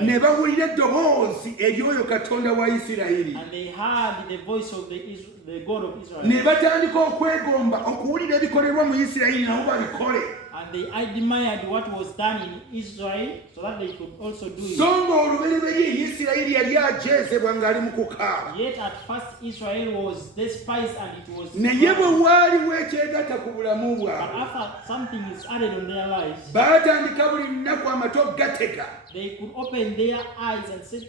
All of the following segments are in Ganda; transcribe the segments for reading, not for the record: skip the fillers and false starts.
ne bawulira eddoboozi ery'oyo Katonda wa Isirayiri. And they heard the voice of the God of Israel. Ne batandika okwegomba okuwulira ebikolerwa mu Isirayiri nabo babikole. And they admired what was done in Israel so that they could also do it. So ng'olubereberye Isirayiri yali ajeezebwa ng'ali mu kukaaba. Yet at first Israel was despised and it was. Naye bwe waaliwo ekyegatta ku bulamu bwabwe. But after something is added on their lives, baatandika buli lunaku amato gatega. they could open their eyes and say,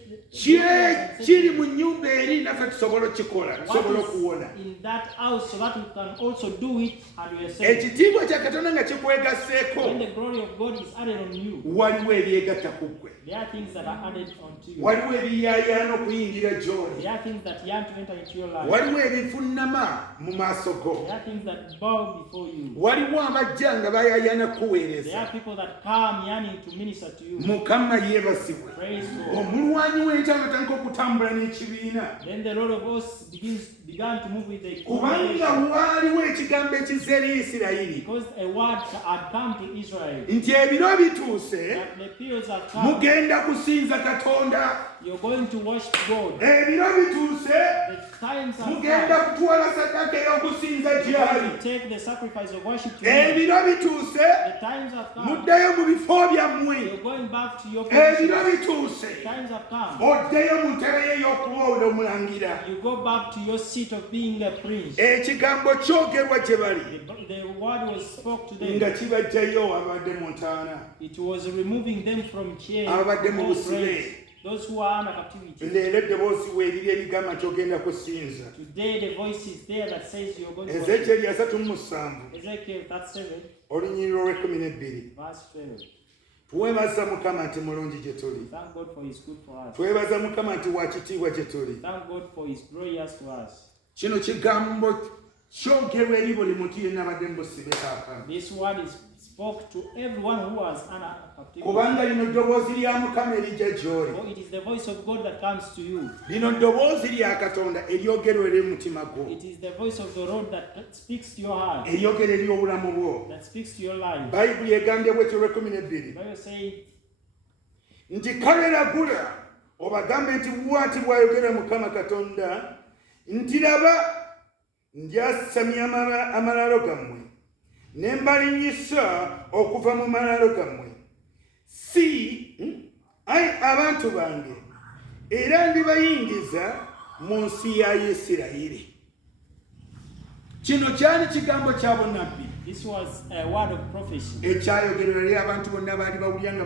kiri mu nnyumba eri naffe tusobola okukikola tusobola okuwona. In that house so that we can also do it and we are saved. Ekitiibwa kya Katonda nga kikwegasseeko. When the glory of God is added on you, waliwo ebyegatta ku ggwe. there are things that are added onto you. waliwo ebiyaayaana okuyingira gy'oli. There are things that yearn to enter into your life. waliwo ebivunama mu maaso go. There are things that bow before you. waliwo abajja nga bayaayaana kuweereza. There are people that come yearning to minister to you. Mukama yeebazibwe. Praise God. Omulwanyi w'entalo atandika okutambula n'ekibiina. Then the Lord of hosts began to move with the kubanga waaliwo ekigambo ekize eri Isirayiri. because a word had come to Israel. nti ebiro bituuse That the periods have come. mugenda kusinza Katonda. You're going to worship God. ebiro bituuse The times have mugenda come. kutwala saddaaka ey'okusinza You're gy'ali. going to take the sacrifice of worship to Him. ebiro bituuse The times have come. muddeyo mu bifo byammwe. You're going back to your ebiro position. bituuse The times have come. oddeyo mu ntebe ye y'okuba omulangira. You go back to your seat of being a prince. ekigambo kyogerwa gye bali The word was spoke to nga them. kibajjayo abadde mu ntaana, It was removing them from chains. abadde mu busibe. Those who are under captivity. leero eddoboozi weeriri erigamba nti ogenda kusinza. Today the voice is there that says you're going to worship. Ezekyeri 3:7 Ezekiel 37 olunyiriro lw'12. verse 12. Twebaza Mukama nti mulungi gye tuli. Thank God for His good for us. Twebaza Mukama nti wa kitiibwa gye tuli. Thank God for His glorious to us. Kino kigambo kyogerwa eri buli muntu yenna abadde mu busibe kaakano. This word is spoke to everyone who was under captivity. Kubanga lino ddoboozi lya Mukama erijja gy'oli. For it is the voice of God that comes to you. Lino ddoboozi lya Katonda eryogerwa eri mutima gwo. It is the voice of the Lord that speaks to your heart. eryogera eri obulamu bwo. That speaks to your life. Bayibuli egambye bwekyo The olw'12 Bible says, nti kale lagula obagambe nti bw'ati bw'ayogera Mukama Katonda nti laba njasamya amalaalo gammwe ne mbalinyisa okuva mu malaalo gammwe ai abantu bange era ndibayingiza mu nsi ya Isirayiri. Kino kyali kigambo kya bunnabbi this was a word of prophecy ekyayogerera eri abantu bonna baali bawulira nga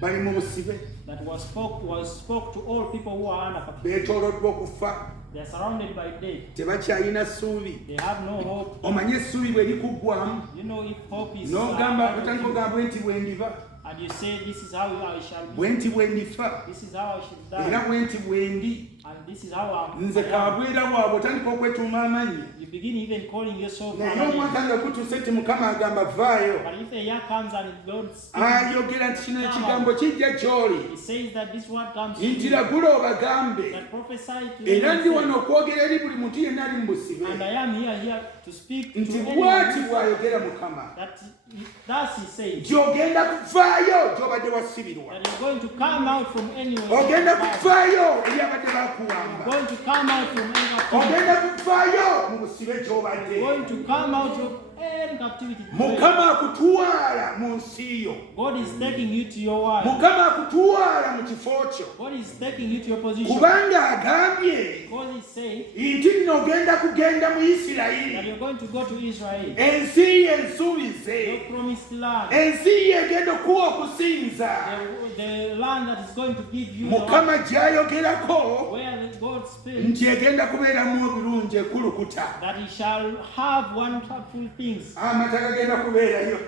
bali mu busibe, that was spoke to all people who are under captivity. beetooloddwa okufa, They are surrounded by death. tebakyalina ssuubi. They have no hope. Omanye essuubi bwe likuggwamu You know, if hope is n'ogamba otandika ogamba nti bwe ndiba, and you say this is how I shall be, bwe nti bwe ndifa, this is how I shall era die, bwe nti bwe ndi, and this is how nze I am. kaabwera waabwe otandika okwetuuma amannya. You begin even calling yourself naye another name. omwaka nga gutuuse nti Mukama agamba vaayo, But if a year comes and God speaks, ayogera nti kino ekigambo kijja gy'oli He says that this word comes to nti you, lagula obagambe, that prophesy to era ndi you, wano okwogera eri buli muntu yenna ali mu busibe and I am here to speak to nti anyone bw'ati bw'ayogera Mukama that thus He says gy'ogenda kuvaayo gy'obadde wasibirwa, that you're going to come out from anywhere. ogenda kuvaayo eri abadde bakuwamba, You're going to come out from any captivity. ogenda kuvaayo mu busibe gy'obadde. You're going to come out of any captivity. Mukama akutwala mu nsi yo, God is taking you to your wife. Mukama akutwala mu kifo kyo, God is taking you to your position. kubanga agambye God is saying nti nno ogenda kugenda mu that Isirayiri, you're going to go to Israel, ensi ye ensuubize, your promised land, ensi ye egenda okuwa okusinza. the land that is going to give you the Mukama gy'ayogerako where God speaks, nti egenda kubeeramu ebirungi ekulukuta, that He shall have wonderful things. amata gagenda kubeerayo,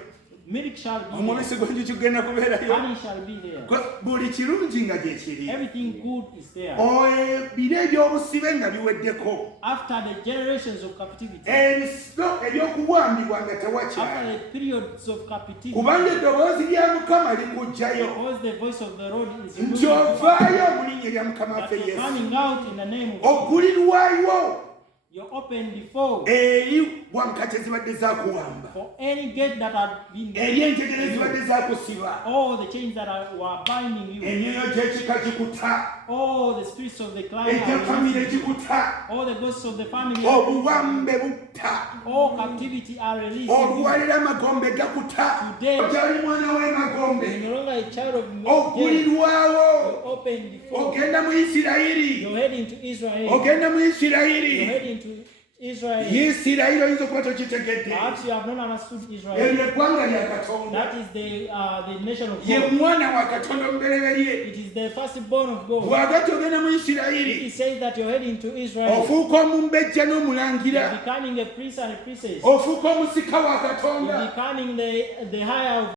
Milk shall be there, omubisi gw'enjuki gugenda kubeerayo, honey shall be there. buli kirungi nga gye kiri. Everything good is there. Ebiro eby'obusibe nga biweddeko, After the generations of captivity, ebisibo eby'okuwambibwa nga after tewakyali, the periods of captivity, kubanga eddoboozi lya Mukama likuggyayo because the voice of the Lord is nti ovaayo mu linnya lya Mukama that waffe you're Yesu, coming out in the name of oggulirwayo You're open before eri wankati ezibadde zakuwamba, for any gate that had been eri enjegere ezibadde zakusiba, all the chains that were binding you, emyoyo gy'ekika gikuta, all the spirits of the clan, egya famire gikuta, all the ghosts of the family, obuwambe butta, all captivity are released. oluwalira amagombe gakuta, Today, okyali mwana you're w'emagombe, no longer a child of men. ogulirwawo, You're open before. ogenda mu Isirayiri, You're heading to Israel. ogenda mu You're Isirayiri. heading to Israel. Isirayiri oyinza okuba tokitegedde, Perhaps you have not understood Israel. eryo eggwanga lya Katonda, That is the nation of ye God. mwana wa Katonda omubereberye. It is the firstborn of God. Bw'agati ogenda mu He Isirayiri, says that you're heading to Israel. ofuuka omumbejja n'omulangira, You're becoming a priest and a princess. ofuuka omusika wa You're Katonda. becoming the higher of